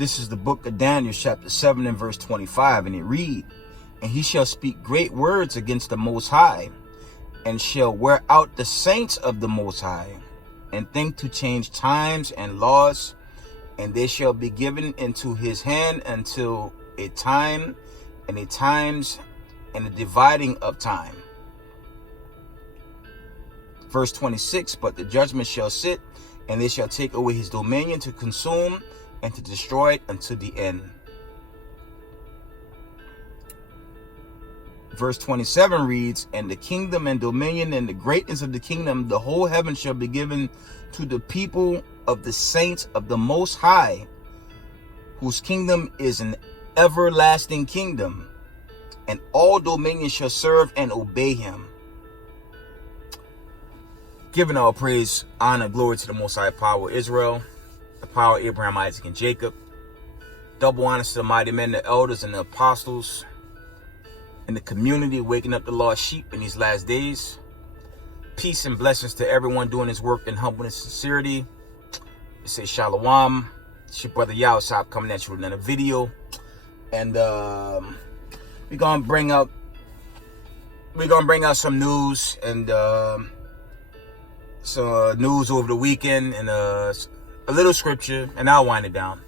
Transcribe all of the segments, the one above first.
This is the book of Daniel, chapter 7 and verse 25, and it read, "And he shall speak great words against the Most High, and shall wear out the saints of the Most High, and think to change times and laws, and they shall be given into his hand until a time and a times and a dividing of time." Verse 26, "But the judgment shall sit, and they shall take away his dominion to consume and to destroy it unto the end." Verse 27 reads, "And the kingdom and dominion and the greatness of the kingdom, the whole heaven shall be given to the people of the saints of the Most High, whose kingdom is an everlasting kingdom, and all dominion shall serve and obey him." Giving all praise, honor, glory to the Most High power of Israel, the power of Abraham, Isaac, and Jacob. Double honor to the mighty men, the elders, and the apostles in the community, waking up the lost sheep in these last days. Peace and blessings to everyone doing his work in humbleness and sincerity. I say shalom. It's your brother Yahusab coming at you with another video. And we're gonna bring out some news and some news over the weekend and a little scripture, and I'll wind it down.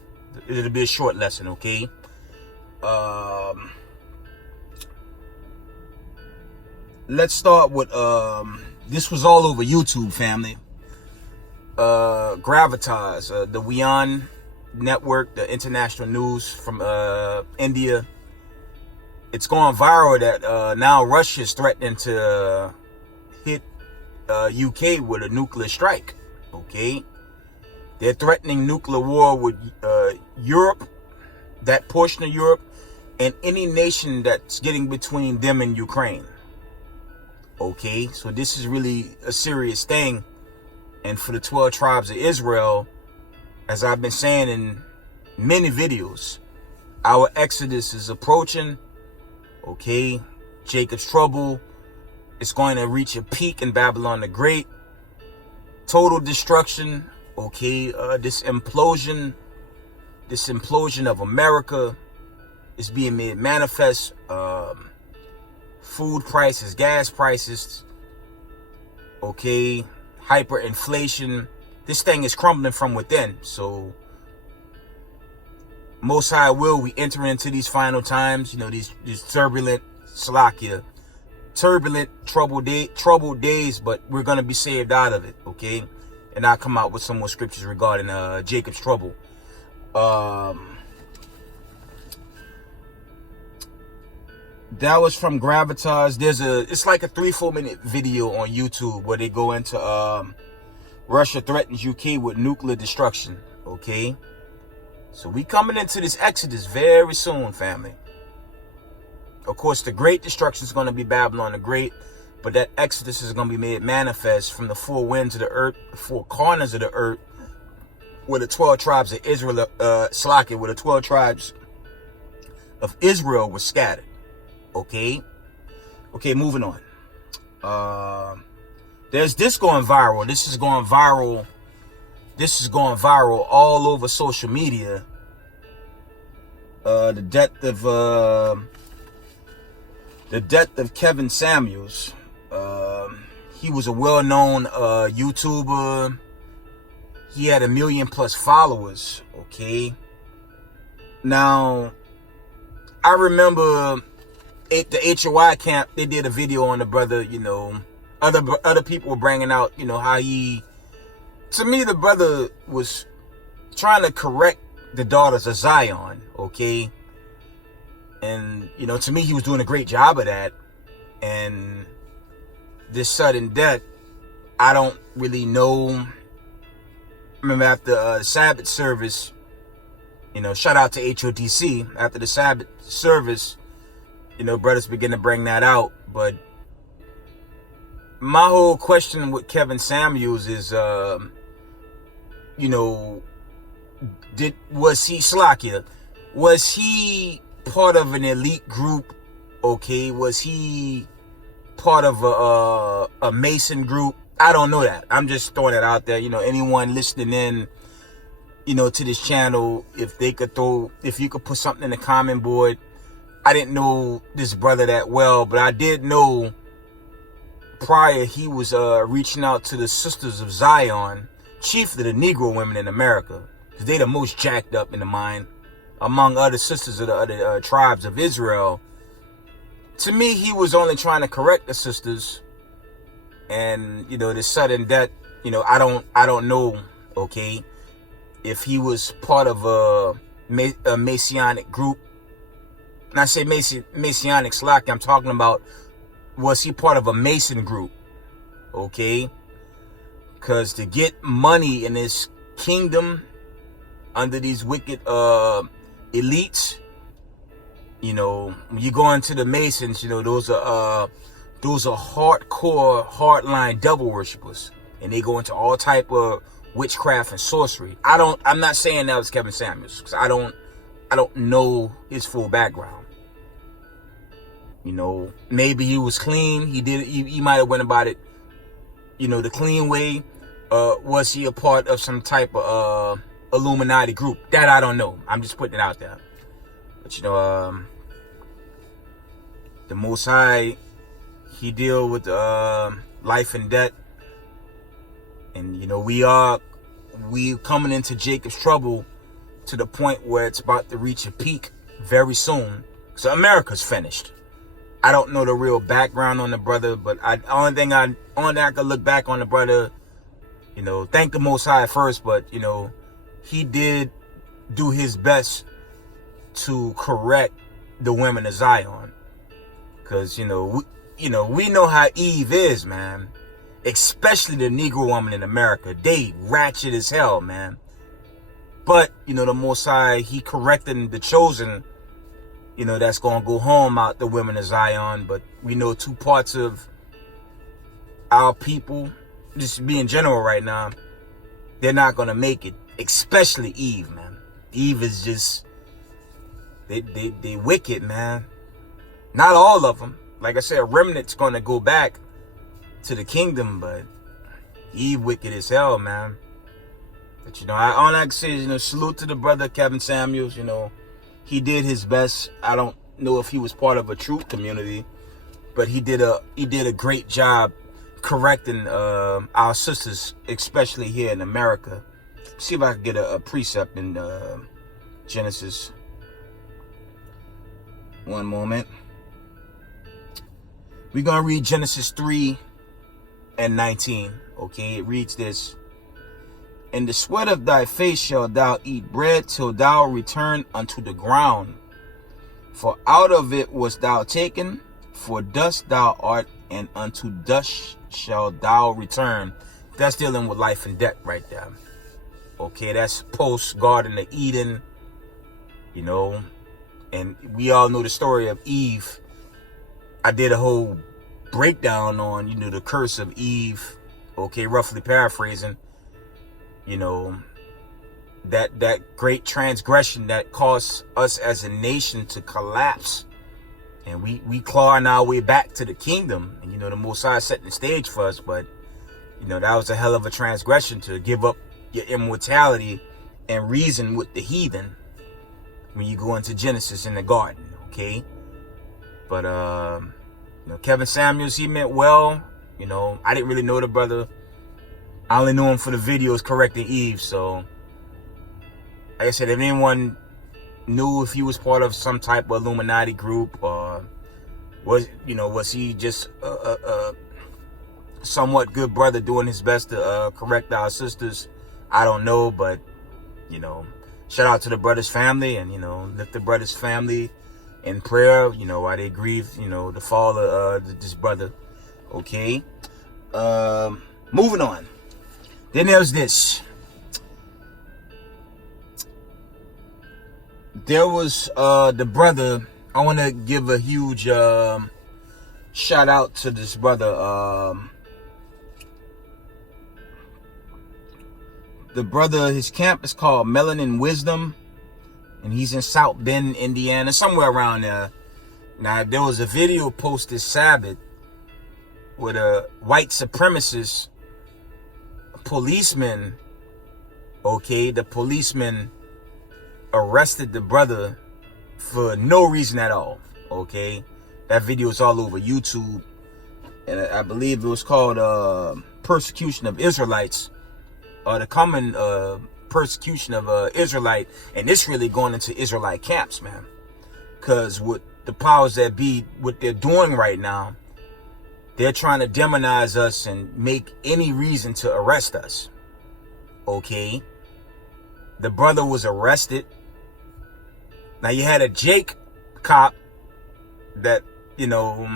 It'll be a short lesson, okay? Let's start with this was all over YouTube, family. Gravitas, the WION network, the international news from India. It's going viral that now Russia is threatening to hit UK with a nuclear strike. Okay, they're threatening nuclear war with Europe, that portion of Europe, and any nation that's getting between them and Ukraine. Okay, so this is really a serious thing. And for the 12 tribes of Israel, as I've been saying in many videos, our exodus is approaching. Okay, Jacob's trouble is going to reach a peak in Babylon the Great. Total destruction. Okay, this implosion of America is being made manifest. Food prices, gas prices, okay, hyperinflation. This thing is crumbling from within. So, Most High will, we enter into these final times, you know, these turbulent, troubled days, but we're going to be saved out of it, okay? And I'll come out with some more scriptures regarding Jacob's trouble. That was from Gravitas. It's like a 3-4 minute video on YouTube where they go into Russia threatens UK with nuclear destruction. Okay, so we coming into this exodus very soon, family. Of course, the great destruction is going to be Babylon the Great, but that exodus is going to be made manifest from the four winds of the earth, the four corners of the earth, where the 12 tribes of Israel, where the 12 tribes of Israel were scattered. Okay, moving on. There's this going viral. This is going viral all over social media. The death of Kevin Samuels. He was a well-known YouTuber. He had 1 million+ followers. Okay. Now, I remember at the HOI camp, they did a video on the brother, you know, other people were bringing out, you know, how to me, the brother was trying to correct the daughters of Zion, okay? And, you know, to me, he was doing a great job of that. And this sudden death, I don't really know. Remember after Sabbath service, you know, shout out to HOTC, after the Sabbath service, you know, brothers begin to bring that out. But my whole question with Kevin Samuels is, you know, was he part of an elite group? Okay, was he part of a Mason group? I don't know that. I'm just throwing it out there. You know, anyone listening in, to this channel, if you could put something in the comment board. I didn't know this brother that well, but I did know prior he was reaching out to the Sisters of Zion, chiefly the Negro women in America, because they the most jacked up in the mind, among other sisters of the other tribes of Israel. To me, he was only trying to correct the sisters, and the sudden death. I don't know. Okay, if he was part of a Messianic group. And I say Messianic slack, I'm talking about, was he part of a Mason group? Okay? Because to get money in this kingdom under these wicked elites, when you go into the Masons, those are hardcore, hardline devil worshippers. And they go into all type of witchcraft and sorcery. I'm not saying that was Kevin Samuels, because I don't know his full background. Maybe he was clean. He might have went about it, the clean way. Was he a part of some type of Illuminati group? That I don't know. I'm just putting it out there. But the Most High, he deal with life and death. And we coming into Jacob's trouble to the point where it's about to reach a peak very soon. So America's finished. I don't know the real background on the brother, but only thing I could look back on the brother, thank the Most High first, but he did do his best to correct the women of Zion, because we know how Eve is, man. Especially the Negro woman in America, they ratchet as hell, man. But the Most High, he correcting the chosen. That's going to go home out the women of Zion. But we know two parts of our people, just being general right now, they're not going to make it. Especially Eve, man. Eve is just, they wicked, man. Not all of them. Like I said, a remnant's going to go back to the kingdom, but Eve wicked as hell, man. But all I can say is, salute to the brother Kevin Samuels. He did his best. I don't know if he was part of a truth community, but he did a great job correcting our sisters, especially here in America. See if I can get a precept in Genesis. One moment. We're gonna read Genesis 3:19. Okay, it reads this: "In the sweat of thy face shalt thou eat bread till thou return unto the ground. For out of it wast thou taken, for dust thou art, and unto dust shalt thou return." That's dealing with life and death right there. Okay, that's post Garden of Eden, and we all know the story of Eve. I did a whole breakdown on, the curse of Eve. Okay, roughly paraphrasing. That great transgression that caused us as a nation to collapse, and we clawing our way back to the kingdom, and the Most High setting the stage for us. But that was a hell of a transgression, to give up your immortality and reason with the heathen when you go into Genesis in the garden. Okay, but Kevin Samuels, he meant well. I didn't really know the brother. I only knew him for the videos correcting Eve. So, like I said, if anyone knew if he was part of some type of Illuminati group, or was he just a somewhat good brother doing his best to correct our sisters, I don't know. But shout out to the brother's family, and lift the brother's family in prayer, while they grieve, the fall of this brother. Okay, moving on. Then there's this. There was the brother. I want to give a huge shout out to this brother. The brother, his camp is called Melanin Wisdom, and he's in South Bend, Indiana, somewhere around there. Now, there was a video posted Sabbath with a white supremacist policeman Okay, the policeman arrested the brother for no reason at all. Okay, that video is all over YouTube, and I believe it was called persecution of Israelites, or the common persecution of Israelite, and it's really going into Israelite camps, man. Because what the powers that be, what they're doing right now, they're trying to demonize us and make any reason to arrest us. Okay, the brother was arrested. Now you had a Jake cop that, you know,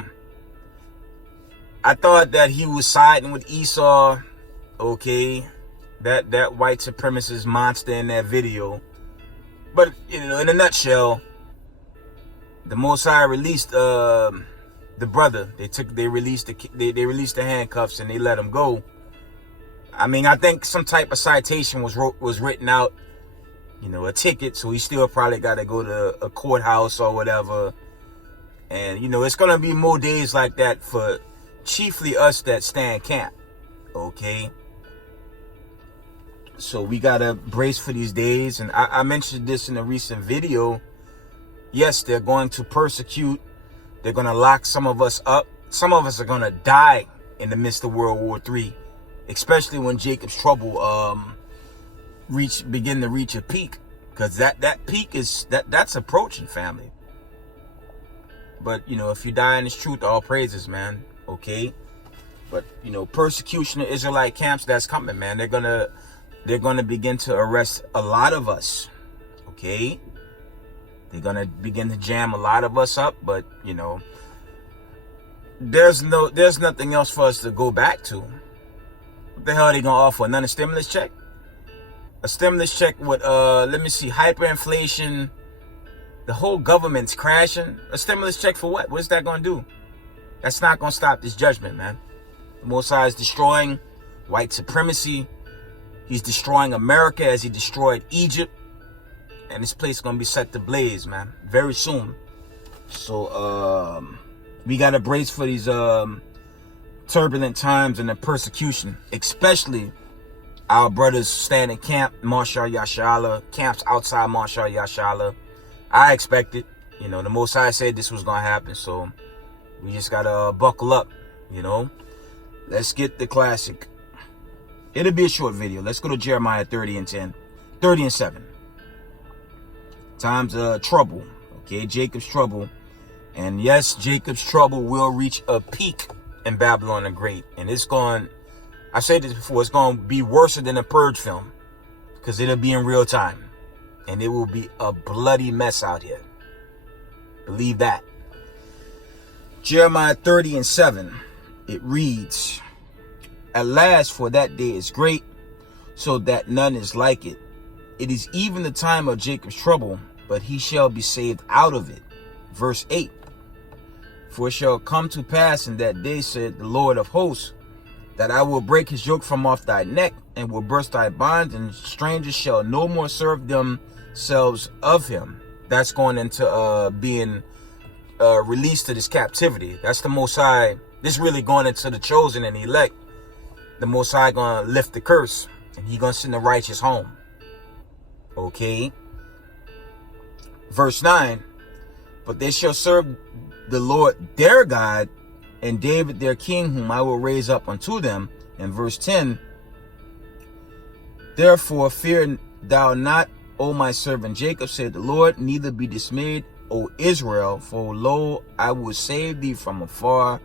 I thought that he was siding with Esau. Okay, that white supremacist monster in that video. But, you know, in a nutshell, the Most High released the brother. They released the handcuffs and they let him go. I mean, I think some type of citation was written out, you know, a ticket, so he still probably got to go to a courthouse or whatever. And, you know, it's going to be more days like that for chiefly us that stand camp. Okay, so we got to brace for these days. And I mentioned this in a recent video. Yes, they're going to persecute. They're going to lock some of us up. Some of us are going to die in the midst of World War III, especially when Jacob's trouble begin to reach a peak, because that peak is that's approaching, family. But, you know, if you die in this truth, all praises, man. Okay, but, you know, persecution of Israelite camps, that's coming, man. They're gonna begin to arrest a lot of us. Okay, they're gonna begin to jam a lot of us up. But, you know, there's nothing else for us to go back to. What the hell are they gonna offer? Another stimulus check? A stimulus check with let me see, hyperinflation. The whole government's crashing. A stimulus check for what? What's that gonna do? That's not gonna stop this judgment, man. The Most High is destroying white supremacy. He's destroying America as he destroyed Egypt. And this place is gonna be set to blaze, man, very soon. So we gotta brace for these turbulent times and the persecution, especially our brothers standing camp, Marshal Yashala, camps outside Marshal Yashala. I expect it. You know, the Most High said this was gonna happen, so we just gotta buckle up, you know. Let's get the classic. It'll be a short video. Let's go to Jeremiah 30 and 7. Times of trouble. Okay, Jacob's trouble. And yes, Jacob's trouble will reach a peak in Babylon the Great. And it's going, I said this before, it's going to be worse than a Purge film, because it'll be in real time. And it will be a bloody mess out here. Believe that. Jeremiah 30 and 7. It reads, "At last, for that day is great, so that none is like it. It is even the time of Jacob's trouble, but he shall be saved out of it." Verse 8. "For it shall come to pass in that day, said the Lord of hosts, that I will break his yoke from off thy neck, and will burst thy bonds, and strangers shall no more serve themselves of him." That's going into being released to this captivity. That's the Most High. This really going into the chosen and elect. The Most High gonna lift the curse, and he gonna send the righteous home. Okay. Verse 9. "But they shall serve the Lord their God, and David their king, whom I will raise up unto them." And verse 10. "Therefore fear thou not, O my servant Jacob, said the Lord, neither be dismayed, O Israel, for lo, I will save thee from afar,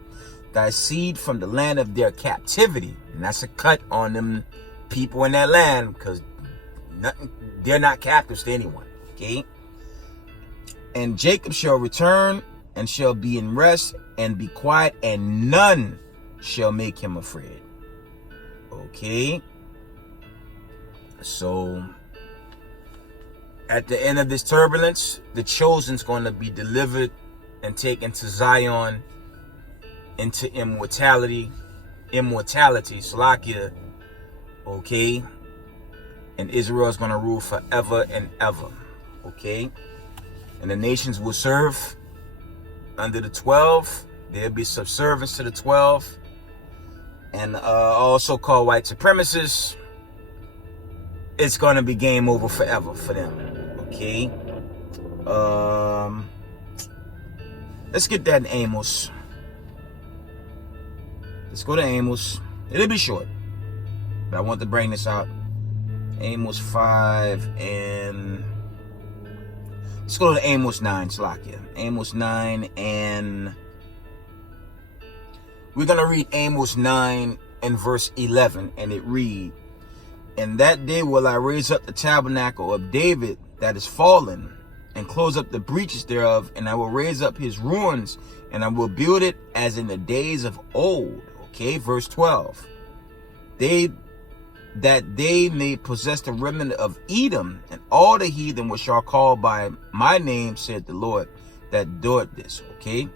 thy seed from the land of their captivity." And that's a cut on them people in that land, because they're not captives to anyone. Okay. "And Jacob shall return, and shall be in rest, and be quiet, and none shall make him afraid." Okay. So at the end of this turbulence, the chosen's going to be delivered and taken to Zion, into immortality, Salakia. Okay. And Israel is going to rule forever and ever. Okay. And the nations will serve under the 12. There'll be subservience to the 12. And also called white supremacists. it's going to be game over forever for them. Okay. Let's get that in Amos. Let's go to Amos. It'll be short, but I want to bring this out. Amos 5 and let's go to Amos 9. Slakia. Amos 9, and we're gonna read Amos 9 and verse 11, and it reads, "In that day will I raise up the tabernacle of David that is fallen, and close up the breaches thereof, and I will raise up his ruins, and I will build it as in the days of old." Okay, verse 12. That they may possess the remnant of Edom, and all the heathen which are called by my name, said the Lord that doeth this. Okay.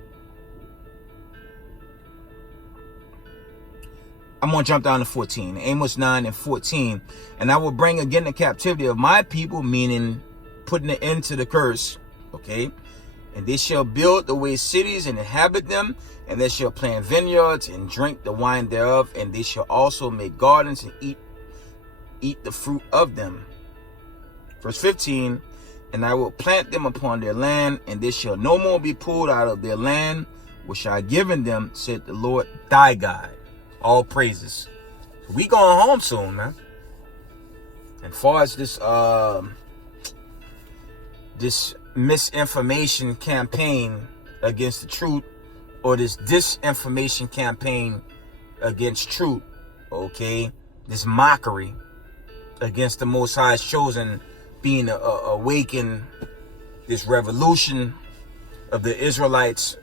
I'm going to jump down to 14. Amos 9 and 14. "And I will bring again the captivity of my people," meaning putting an end to the curse. Okay. "And they shall build the way cities and inhabit them, and they shall plant vineyards and drink the wine thereof, and they shall also make gardens and eat the fruit of them." Verse 15, "And I will plant them upon their land, and they shall no more be pulled out of their land, which I have given them, said the Lord thy God." All praises. We going home soon, man. And far as this misinformation campaign against the truth, or this disinformation campaign against truth, okay, this mockery against the Most High's chosen being awakened, this revolution of the Israelites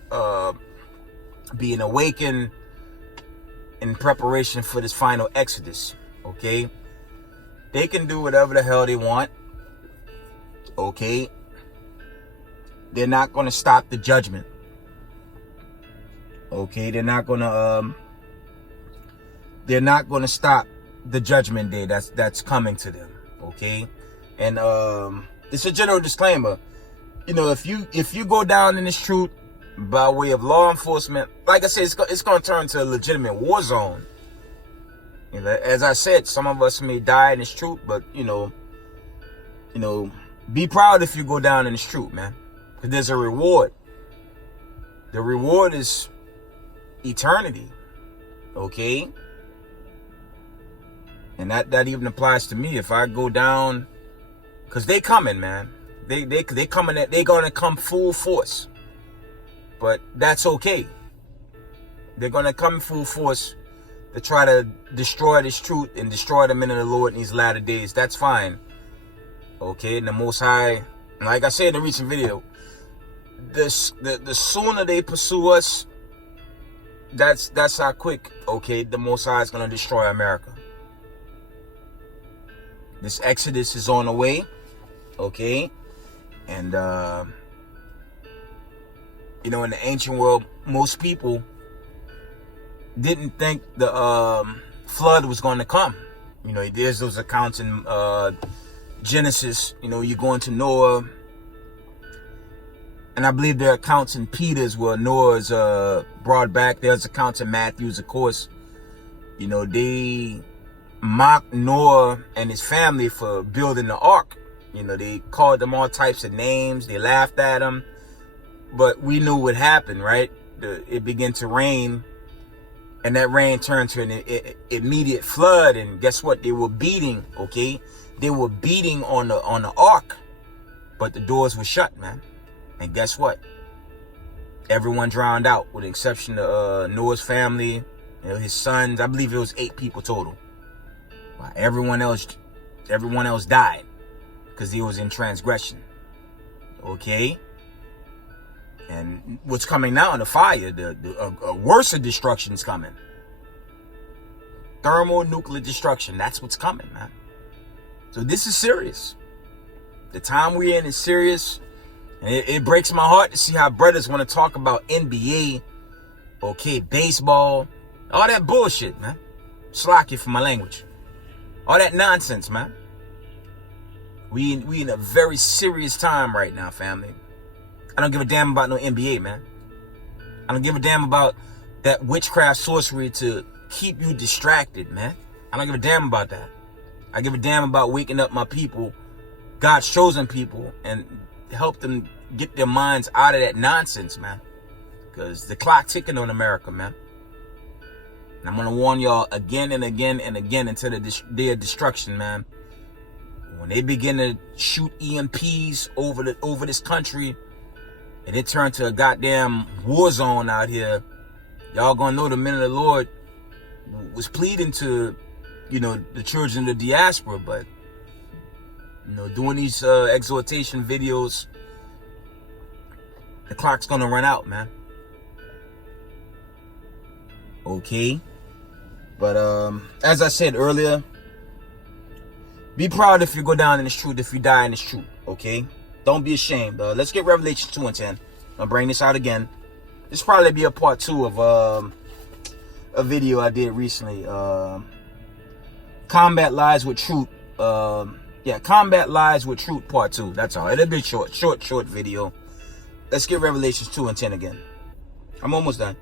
being awakened in preparation for this final exodus. Okay, they can do whatever the hell they want. Okay, they're not going to stop the judgment. Okay, they're not going to stop the judgment day that's coming to them. Okay, and it's a general disclaimer. You know, if you go down in this truth by way of law enforcement, like I said, it's going to turn to a legitimate war zone. You know, as I said, some of us may die in this truth, but you know, be proud if you go down in this truth, man, because there's a reward. The reward is eternity. Okay. And that even applies to me. If I go down, because they coming, man. They coming. They're gonna come full force. But that's okay. They're gonna come full force to try to destroy this truth and destroy the men of the Lord in these latter days. That's fine. Okay, and the Most High, like I said in the recent video, the sooner they pursue us, that's how quick, okay, the Most High is gonna destroy America. This exodus is on the way, okay? And, you know, in the ancient world, most people didn't think the flood was going to come. You know, there's those accounts in Genesis, you know, you go into Noah. And I believe there are accounts in Peter's where Noah's brought back. There's accounts in Matthew's, of course. You know, they mocked Noah and his family for building the ark. You know, they called them all types of names. They laughed at them. But we knew what happened, right? It began to rain. And that rain turned to an immediate flood. And guess what? They were beating, okay? They were beating on the ark. But the doors were shut, man. And guess what? Everyone drowned out, with the exception of Noah's family, you know, his sons. I believe it was 8 people total. Everyone else died because he was in transgression. Okay? And what's coming now in the fire, a worse destruction is coming. Thermonuclear destruction. That's what's coming, man. So this is serious. The time we're in is serious. And it breaks my heart to see how brothers want to talk about NBA, okay, baseball, all that bullshit, man. Slack you for my language. All that nonsense, man. We in a very serious time right now, family. I don't give a damn about no NBA, man. I don't give a damn about that witchcraft sorcery to keep you distracted, man. I don't give a damn about that. I give a damn about waking up my people, God's chosen people, and help them get their minds out of that nonsense, man. Because the clock ticking on America, man. And I'm going to warn y'all again and again and again until the day of destruction, man. When they begin to shoot EMPs over this country, and it turned to a goddamn war zone out here, y'all gonna know the men of the Lord was pleading to, the children of the diaspora, but, doing these exhortation videos, the clock's gonna run out, man. Okay. But as I said earlier, be proud if you go down in this truth, if you die in this truth, okay? Don't be ashamed. Let's get Revelation 2 and 10. I'll bring this out again. This probably be a part 2 of a video I did recently. Combat Lies with Truth. Combat Lies with Truth part 2. That's all. It'll be a short video. Let's get Revelations 2 and 10 again. I'm almost done.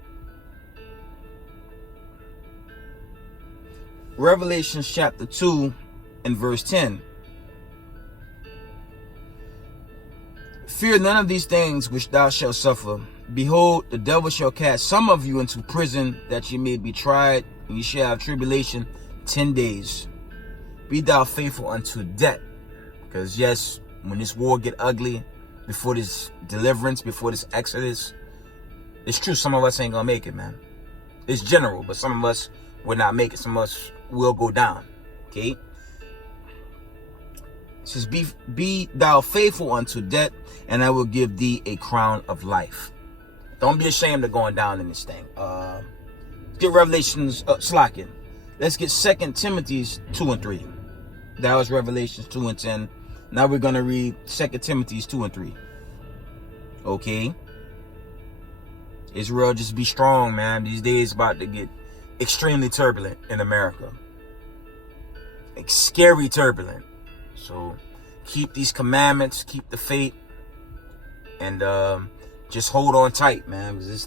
Revelation chapter 2 and verse 10. Fear none of these things which thou shalt suffer. Behold, the devil shall cast some of you into prison, that ye may be tried, and ye shall have tribulation 10 days. Be thou faithful unto death. Because yes, when this war get ugly, before this deliverance, before this exodus, it's true, some of us ain't gonna make it, man. It's general, but some of us will not make it. Some of us will go down. Okay? It says, be thou faithful unto death, and I will give thee a crown of life. Don't be ashamed of going down in this thing. Get Revelations, slacking. Let's get 2 Timothy 2 and 3. That was Revelations 2 and 10. Now we're going to read 2 Timothy 2 and 3. Okay? Israel, just be strong, man. These days about to get extremely turbulent in America. Like, scary turbulent. So keep these commandments, keep the faith, and just hold on tight, man. Because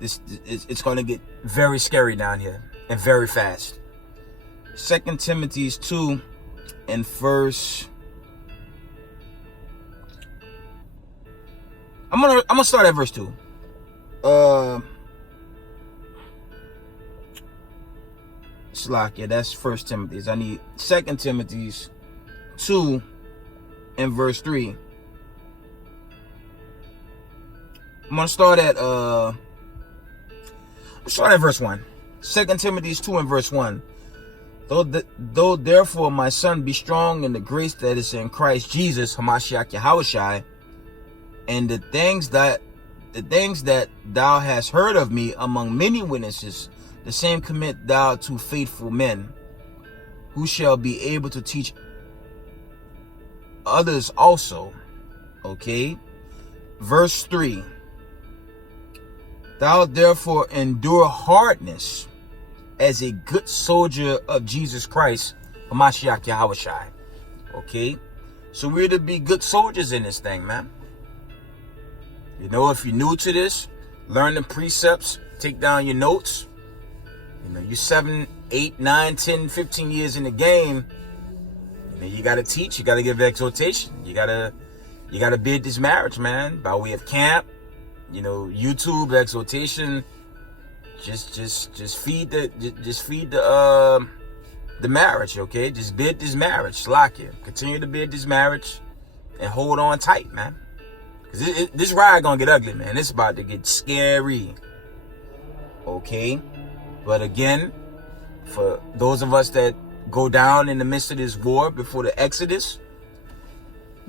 it's gonna get very scary down here and very fast. 2 Timothy 2 and verse. I'm gonna start at verse 2. That's 1 Timothy's. I need 2 Timothy's 2 and verse 3. I'm gonna start at verse 1. 2 Timothy's 2 and verse 1. Though therefore, my son, be strong in the grace that is in Christ Jesus, Hamashiach Yahushai, and the things that thou hast heard of me among many witnesses, the same commit thou to faithful men, who shall be able to teach others also. Okay? Verse 3. Thou therefore endure hardness as a good soldier of Jesus Christ, Hamashiach Yahushai. Okay? So we're to be good soldiers in this thing, man. If you're new to this, learn the precepts, take down your notes. You're 7, 8, 9, 10, 15 years in the game. You got to teach. You got to give exhortation. You got to bid this marriage, man, by way of camp. YouTube exhortation. Just feed the marriage, okay? Just bid this marriage, lock it. Continue to bid this marriage, and hold on tight, man. Cause this ride gonna get ugly, man. It's about to get scary, okay? But again, for those of us that go down in the midst of this war before the Exodus,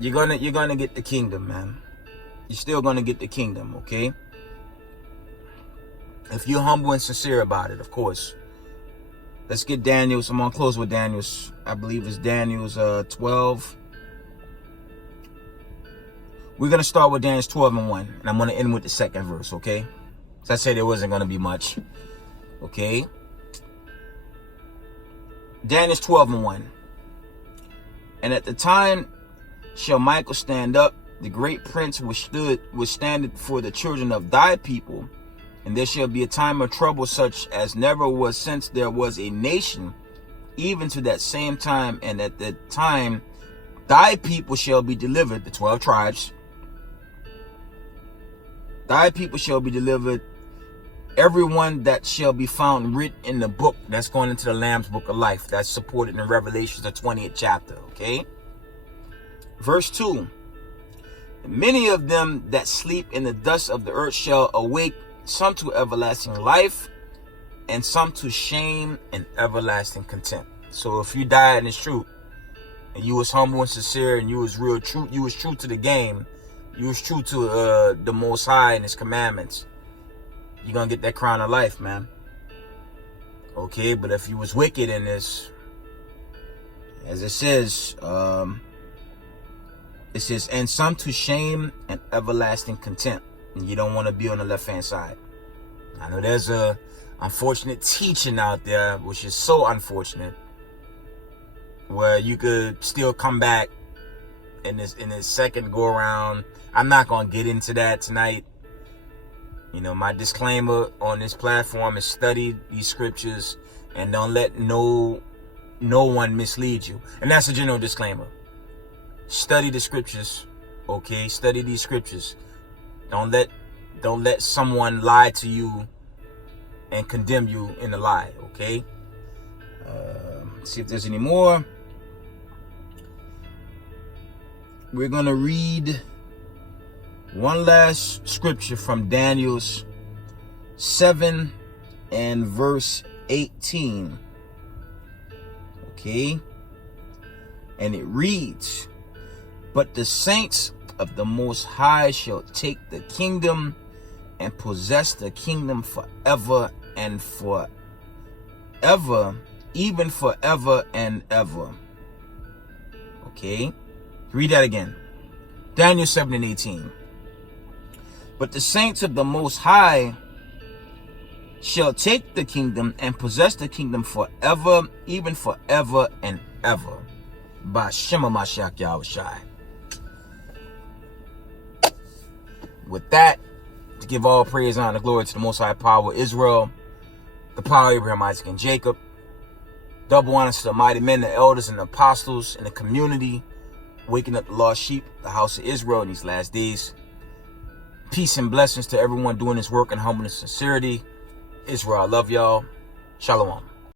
you're gonna get the kingdom, man. You're still gonna get the kingdom, okay? If you're humble and sincere about it, of course. Let's get Daniel's. I'm gonna close with Daniel's. I believe it's Daniel's 12. We're gonna start with Daniel's 12 and 1, and I'm gonna end with the second verse, okay? So I said there wasn't gonna be much. Okay? Daniel's 12 and 1. And at the time shall Michael stand up, the great prince which standeth for the children of thy people, and there shall be a time of trouble such as never was since there was a nation, even to that same time, and at that time thy people shall be delivered, the 12 tribes. Thy people shall be delivered, everyone that shall be found written in the book. That's going into the Lamb's book of life. That's supported in Revelations, the 20th chapter. Okay. Verse 2. Many of them that sleep in the dust of the earth shall awake, some to everlasting life, and some to shame and everlasting contempt. So if you died in this truth, and you was humble and sincere, and you was real true, you was true to the game, you was true to the Most High and His commandments, you're gonna get that crown of life, man. Okay, but if you was wicked in this, as it says, and some to shame and everlasting contempt. And you don't want to be on the left-hand side. I know there's a unfortunate teaching out there, which is so unfortunate, where you could still come back in this second go around. I'm not gonna get into that tonight. You know, my disclaimer on this platform is study these scriptures and don't let no one mislead you. And that's a general disclaimer. Study the scriptures, okay? Study these scriptures. Don't let someone lie to you and condemn you in a lie, okay? See if there's any more. We're gonna read one last scripture from Daniel's 7 and verse 18. Okay? And it reads, "But the saints of the Most High shall take the kingdom and possess the kingdom forever and forever, even forever and ever." Okay? Read that again. Daniel 7 and 18. "But the saints of the Most High shall take the kingdom and possess the kingdom forever, even forever and ever. By Shema Mashiach Yahushai." With that, to give all praise, honor, and glory to the Most High Power, Israel, the power of Abraham, Isaac, and Jacob. Double honor to the mighty men, the elders, and the apostles in the community, waking up the lost sheep, the house of Israel in these last days. Peace and blessings to everyone doing this work in humbleness and sincerity. Israel, I love y'all. Shalom.